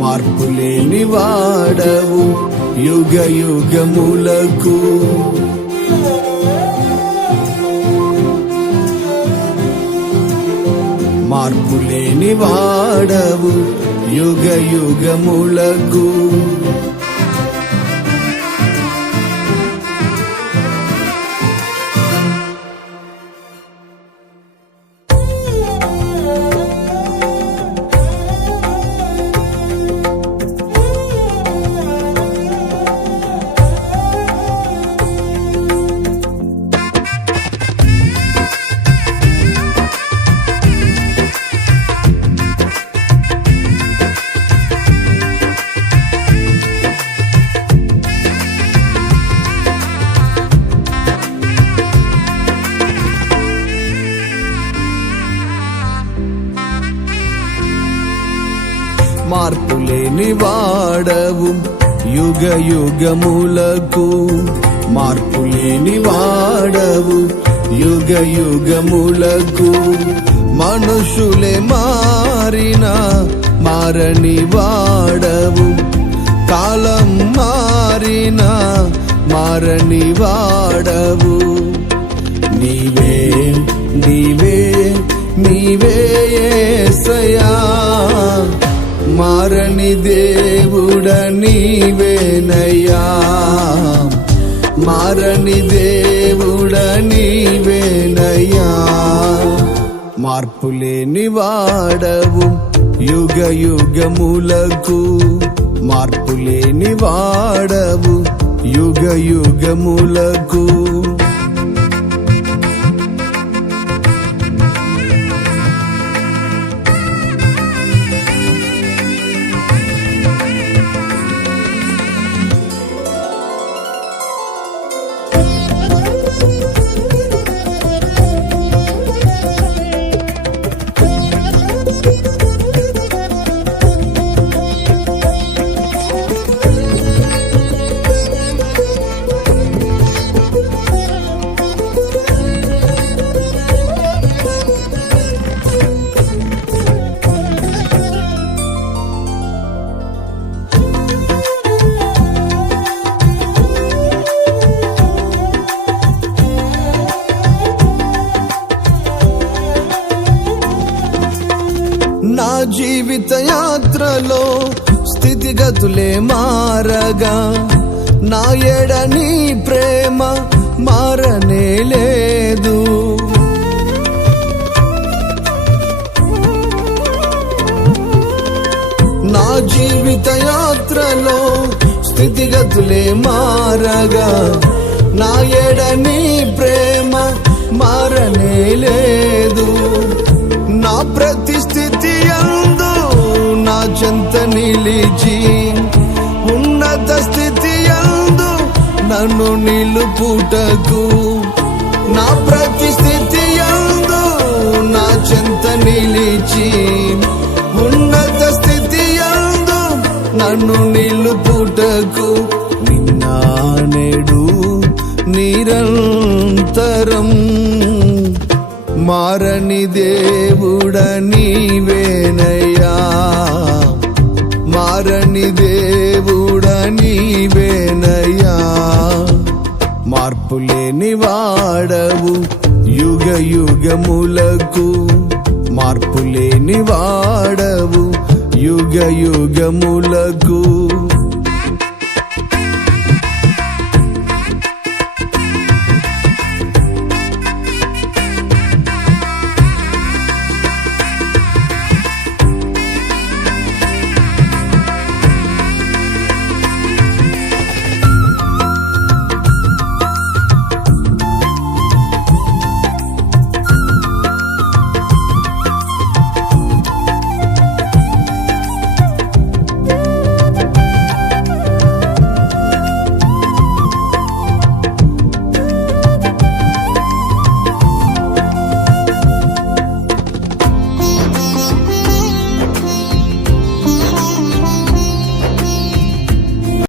మార్పులేని వాడవు యుగ యుగములకు, మార్పులేని వాడవు యుగ యుగములకు. మార్పులేని వాడవు యుగ యుగములకు, మార్పులేని వాడవు యుగ యుగములకు. మనుషులే మారినా మారని వాడవు, కాలం మారినా మారని వాడవు. నీవే నీవే నీవే యేసయ్యా, మారని దేవుడ నీవేనయ్యా, మారని దేవుడ నీవేనయ్యా. మార్పులేని వాడవు యుగ యుగములకు, మార్పులేని వాడవు యుగ యుగములకు. నా జీవిత యాత్రలో స్థితిగతులే మారగా, నా ఎడ నీ ప్రేమ మారనే లేదు. నా జీవిత యాత్రలో స్థితిగతులే మారగా, నా ఎడ నీ ప్రేమ మారనే లేదు. నా ప్రతి స్థితి యందు నా చెంత నిలిచి, ఉన్నత స్థితి యందు నన్ను నిలుపుటకు, నా ప్రతి స్థితి యందు నా చెంత నిలిచి, ఉన్నత స్థితి యందు నన్ను నిలుపుటకు. నిన్న నేడు నిరంతరం మారని దేవుడ నీవేనయ్యా, మారని దేవుడ నీవేనయ్యా. మార్పులేని వాడవు యుగ యుగములకు, మార్పులేని వాడవు యుగ యుగములకు.